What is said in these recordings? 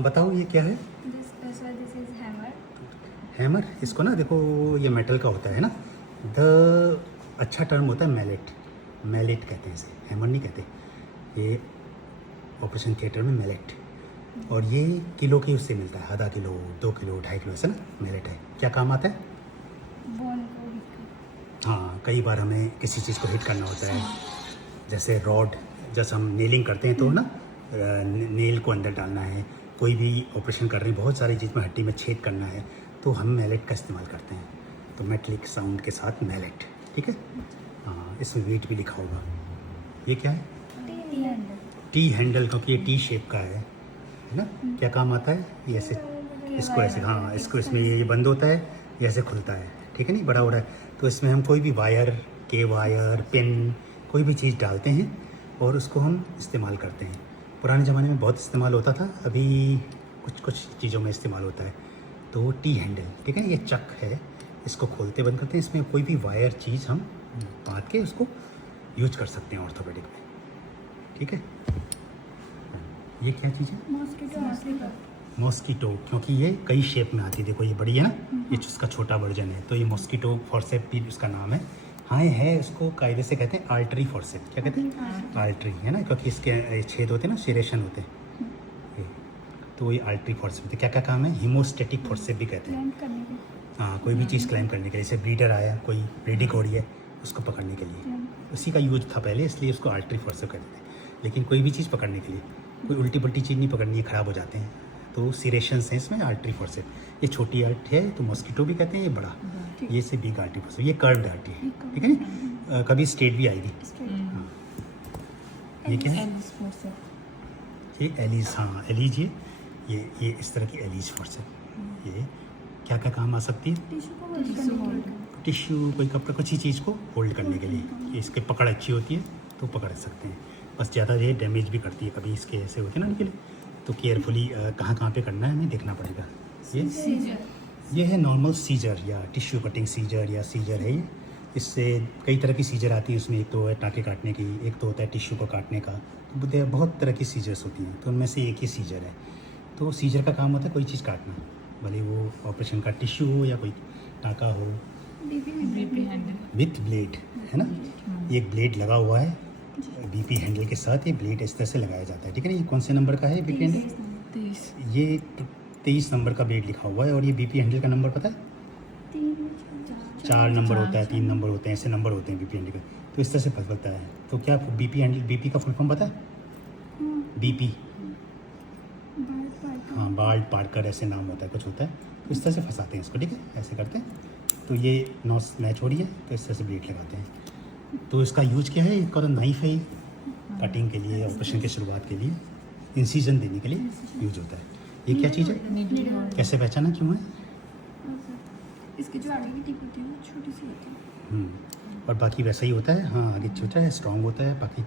बताओ ये क्या है? This is hammer. हैमर। इसको ना देखो, ये मेटल का होता है ना। द अच्छा टर्म होता है मैलेट। मैलेट कहते हैं इसे, हैमर नहीं कहते। ये ऑपरेशन थिएटर में मैलेट। और ये किलो के उससे मिलता है, आधा किलो, 2 किलो, 2.5 किलो, ऐसा ना मैलेट है। क्या काम आता है? Bone को hit हाँ, कई बार हमें किसी चीज़ को हिट करना होता है, जैसे रॉड। जैसे हम नेलिंग करते हैं तो ना नेल को अंदर डालना है, कोई भी ऑपरेशन कर रहे हैं, बहुत सारी चीज़ में हड्डी में छेद करना है, तो हम मैलेट का इस्तेमाल करते हैं। तो मेटलिक साउंड के साथ मैलेट, ठीक है। हाँ, इसमें वेट भी लिखा होगा। ये क्या है? टी हैंडल, क्योंकि ये टी शेप का है ना। क्या काम आता है? ये ऐसे, इसको ऐसे, हाँ, इसको इसमें ये बंद होता है, ये ऐसे खुलता है, ठीक है, नहीं बड़ा हो रहा है। तो इसमें हम कोई भी वायर, पिन, कोई भी चीज़ डालते हैं और उसको हम इस्तेमाल करते हैं। पुराने ज़माने में बहुत इस्तेमाल होता था, अभी कुछ चीज़ों में इस्तेमाल होता है। तो टी हैंडल, ठीक है, ये चक है, इसको खोलते बंद करते हैं। इसमें कोई भी वायर चीज़ हम बांध के उसको यूज कर सकते हैं ऑर्थोपेडिक में, ठीक है। ये क्या चीज़ है? मॉस्किटो, क्योंकि ये कई शेप में आती है। देखो ये बड़ी है ना, ये उसका छोटा वर्जन है, तो ये मॉस्किटो फॉर्सेप भी उसका नाम है। हाँ, ये है, उसको कायदे से कहते हैं आर्टरी फॉर्सेप। क्या कहते हैं? आर्टरी, है ना, क्योंकि इसके छेद होते हैं ना, सिरेशन होते हैं ये। तो ये आर्टरी फॉर्सेप। क्या क्या काम है? हीमोस्टेटिक फॉर्सेप भी कहते हैं। हाँ, कोई भी चीज़ क्लाइम करने के लिए, जैसे ब्लीडर आया, कोई ब्लीडिंग हो रही है, उसको पकड़ने के लिए, उसी का यूज था पहले, इसलिए उसको आर्टरी फॉर्सेप कहते थे। लेकिन कोई भी चीज़ पकड़ने के लिए, कोई उल्टी पुल्टी चीज़ नहीं पकड़नी है, ख़राब हो जाते हैं, तो सिरेशंस हैं इसमें, आर्टरी फॉर्सेप। ये छोटी आर्ट है तो मॉस्किटो भी कहते हैं, ये बड़ा, ये से बिग आर्टरी फॉर्सेप। ये कर्व्ड आर्टरी है, ठीक है ना, कभी स्ट्रेट भी आएगी। हाँ, ये क्या है? ये एलीज, हाँ एलीज, ये इस तरह की एलीज फॉर्सेप। ये क्या क्या काम आ सकती है? टिश्यू, कोई कपड़ा, कुछ ही चीज़ को होल्ड करने के लिए। ये इसकी पकड़ अच्छी होती है तो पकड़ सकते हैं, बस ज़्यादा ये डैमेज भी करती है, कभी इसके ऐसे होते हैं ना निकले, तो केयरफुली कहाँ पे करना है हमें देखना पड़ेगा। ये है नॉर्मल सीजर या टिश्यू कटिंग सीजर या सीजर है ये। इससे कई तरह की सीजर आती है, उसमें एक तो है टाँके काटने की, एक तो होता है टिश्यू को काटने का। तो बहुत तरह की सीजर्स होती हैं, तो उनमें से एक ही सीजर है। तो सीजर का काम होता है कोई चीज़ काटना, भले वो ऑपरेशन का टिश्यू हो या कोई टाँका हो, विथ ब्लेड, है ना। एक ब्लेड लगा हुआ है बीपी हैंडल के साथ, ये ब्लेड इस तरह से लगाया जाता है, ठीक है ना। ये कौन से नंबर का है बीपी हैंडल? ये 23 नंबर का ब्लेड लिखा हुआ है। और ये बीपी हैंडल का नंबर पता है? 4 नंबर होता है, 3 नंबर होते हैं, ऐसे नंबर होते हैं बीपी हैंडल का। तो इस तरह से फंसता है। तो क्या बीपी हैंडल, बीपी का फुल फॉर्म पता है? बीपी, हाँ, बाल्ट पार्कर ऐसे नाम होता है, कुछ होता है। तो इस तरह से फंसाते हैं इसको, ठीक है, ऐसे करते हैं। तो ये नॉस मैच हो रही है तो इस तरह से ब्लेड लगाते हैं। तो इसका यूज क्या है? इसका नाइफ है, कटिंग के लिए, ऑपरेशन की शुरुआत के लिए, इंसिजन देने के लिए यूज होता है। ये क्या चीज़ है? कैसे पहचाना, क्यों है? इसकी जो आगे की टिप होती है वो छोटी सी होती है। और बाकी वैसा ही होता है, हाँ, आगे छोटा है, स्ट्रॉन्ग होता है, बाकी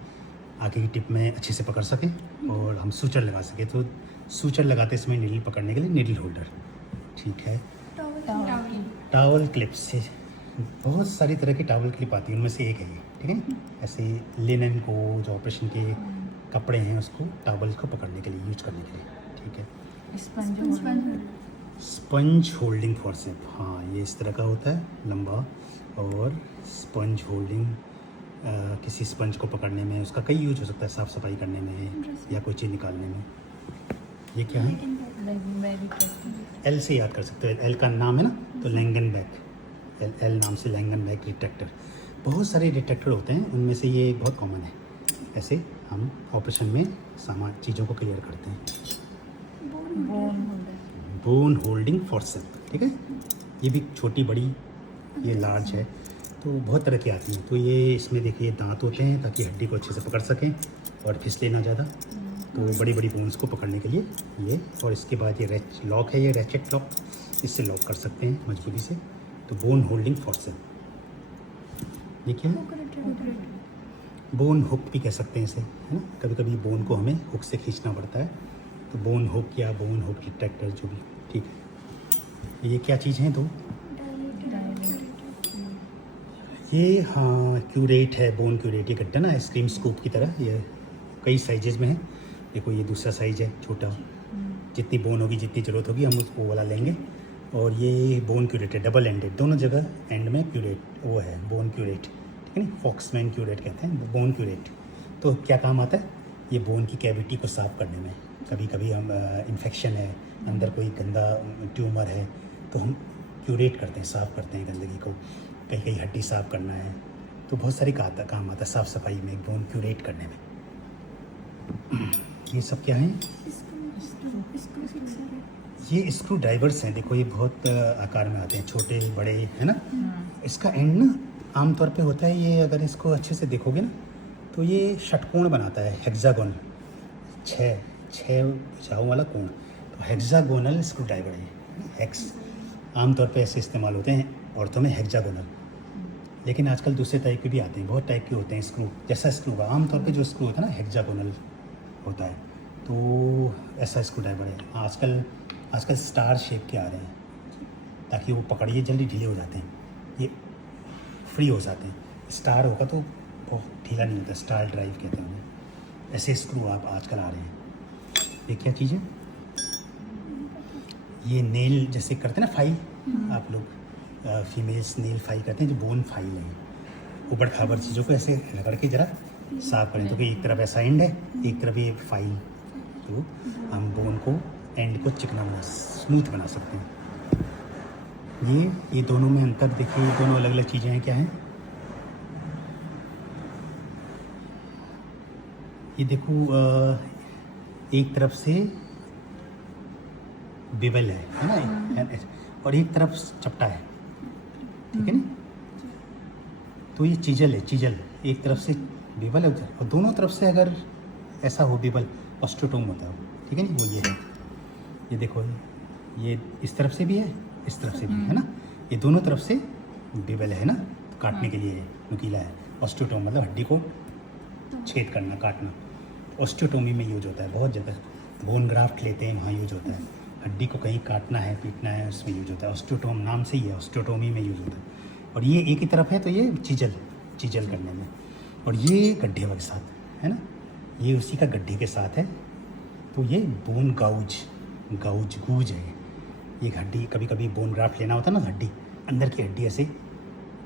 आगे की टिप में अच्छे से पकड़ सकें और हम सूचर लगा सकें। तो सूचर लगाते इसमें नीडल पकड़ने के लिए नीडल होल्डर, ठीक है। टावल क्लिप्स से बहुत सारी तरह की टावल क्लिप आती है, उनमें से एक है ये, ठीक है। ऐसे लिनन को, जो ऑपरेशन के कपड़े हैं, उसको टावल को पकड़ने के लिए, यूज करने के लिए, ठीक है। स्पंज होल्डिंग फॉर्सेप, हाँ, ये इस तरह का होता है, लंबा। और स्पंज होल्डिंग, किसी स्पंज को पकड़ने में उसका कई यूज हो सकता है, साफ़ सफाई करने में या कोई चीज़ निकालने में। ये क्या है? एल से याद कर सकते हो, एल का नाम है ना, तो लैंगनबैक, एल नाम से लैंगनबैक डिटेक्टर। बहुत सारे डिटेक्टर होते हैं, उनमें से ये बहुत कॉमन है। ऐसे हम ऑपरेशन में सामान चीज़ों को क्लियर करते हैं। बोन होल्डिंग फॉर्सेप, ठीक है। ये भी छोटी, बड़ी, ये लार्ज है, तो बहुत तरह की आती हैं। तो ये इसमें देखिए दांत होते हैं ताकि हड्डी को अच्छे से पकड़ सकें और फिसले ना ज़्यादा। तो बड़ी बड़ी बोन्स को पकड़ने के लिए ये। और इसके बाद ये लॉक है, ये रैचेट लॉक, इससे लॉक कर सकते हैं मजबूती से। तो बोन होल्डिंग फॉर्सेप, ये क्या है? बोन हुक भी कह सकते हैं इसे, है ना। कभी कभी बोन को हमें हुक से खींचना पड़ता है, तो बोन हुक या बोन हुक डिटेक्टर, जो भी, ठीक है। ये क्या चीज़ है? दो ये, हाँ, क्यूरेट है, बोन क्यूरेट। ये गड्ढा ना आइसक्रीम स्कूप की तरह, ये कई साइजेज में है। देखो ये दूसरा साइज है, छोटा, जितनी बोन होगी, जितनी ज़रूरत होगी हम वो वाला लेंगे। और ये बोन क्यूरेट है, डबल एंडेड, दोनों जगह एंड में क्यूरेट वो है, बोन क्यूरेट, ठीक है ना, फॉक्समैन क्यूरेट कहते हैं बोन क्यूरेट। तो क्या काम आता है? ये बोन की कैविटी को साफ़ करने में। कभी कभी हम इन्फेक्शन है, अंदर कोई गंदा ट्यूमर है, तो हम क्यूरेट करते हैं, साफ़ करते हैं गंदगी को। कहीं कहीं हड्डी साफ़ करना है, तो बहुत सारे काम आता है साफ़ सफाई में, बोन क्यूरेट करने में। ये सब क्या है? इसको फिक्सर है। ये स्क्रू ड्राइवर्स हैं, देखो ये बहुत आकार में आते हैं, छोटे बड़े, है ना। इसका एंड ना आमतौर पे होता है, ये अगर इसको अच्छे से देखोगे ना तो ये षटकोण बनाता है, हेक्सागोन, छः भुजाओं वाला कोण। तो हेक्सागोनल स्क्रू ड्राइवर है, हेक्स आमतौर पे ऐसे इस्तेमाल होते हैं औरतों में, हेक्सागोनल। लेकिन आजकल दूसरे टाइप के भी आते हैं, बहुत टाइप के होते हैं स्क्रू। जैसा स्क्रू का आमतौर पे जो स्क्रू होता है ना हेक्सागोनल होता है, तो ऐसा स्क्रू ड्राइवर है। आजकल स्टार शेप के आ रहे हैं, ताकि वो पकड़िए जल्दी ढीले हो जाते हैं, ये फ्री हो जाते हैं। स्टार होगा तो बहुत ढीला नहीं होता, स्टार ड्राइव कहते हैं उन्हें। ऐसे स्क्रू आप आजकल आ रहे हैं। ये क्या चीज़ है? ये नेल जैसे करते हैं ना फाइल, आप लोग फीमेल्स नेल फाइल करते हैं, जो बोन फाइल है, ऊबड़ खाबड़ चीज़ों को ऐसे रगड़ के ज़रा साफ करें। तो कि एक तरफ ऐसा एंड है, एक तरफ ये फाइल, तो हम बोन को एंड को चिकना बना, स्मूथ बना सकते हैं। ये दोनों में अंतर देखिए, ये दोनों अलग अलग चीज़ें हैं। क्या हैं? ये देखो, एक तरफ से बिबल है ना, और एक तरफ चपटा है, ठीक है ना। तो ये चीजल है, चीजल एक तरफ से बिबल है उधर, और दोनों तरफ से अगर ऐसा हो बिबल, ऑस्ट्रोटोम होता है, ठीक है ना। वो ये है, ये देखो, ये इस तरफ से भी है, इस तरफ से भी है ना, ये दोनों तरफ से बिबल है ना, तो काटने के लिए नुकीला है। ऑस्ट्रोटोम मतलब हड्डी को छेद करना, काटना। ऑस्टियोटोमी में यूज होता है बहुत जगह, बोन ग्राफ्ट लेते हैं वहाँ यूज होता है। हड्डी को कहीं काटना है, पीटना है, उसमें यूज होता है। ऑस्टियोटोम नाम से ही है, ऑस्टियोटोमी में यूज होता है। और ये एक ही तरफ है, तो ये चीजल करने में। और ये गड्ढे के साथ है ना, ये उसी का गड्ढे के साथ है। तो ये बोन गूज है। ये हड्डी, कभी कभी बोन ग्राफ्ट लेना होता है ना, हड्डी अंदर की हड्डी ऐसे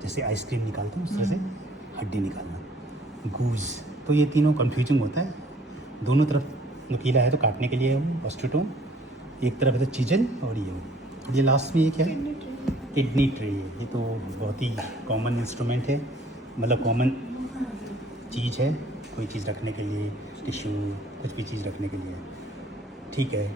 जैसे आइसक्रीम निकालते हैं उस तरह से हड्डी निकालना, गूज। तो ये तीनों कंफ्यूजिंग होता है। दोनों तरफ नुकीला है तो काटने के लिए वो ऑस्टियोटोम, एक तरफ है तो चीजल, और ये लास्ट में ये क्या है? Kidney tray. ये तो बहुत ही कॉमन इंस्ट्रूमेंट है, मतलब कॉमन चीज़ है, कोई चीज़ रखने के लिए, टिश्यू, कुछ भी चीज़ रखने के लिए, ठीक है।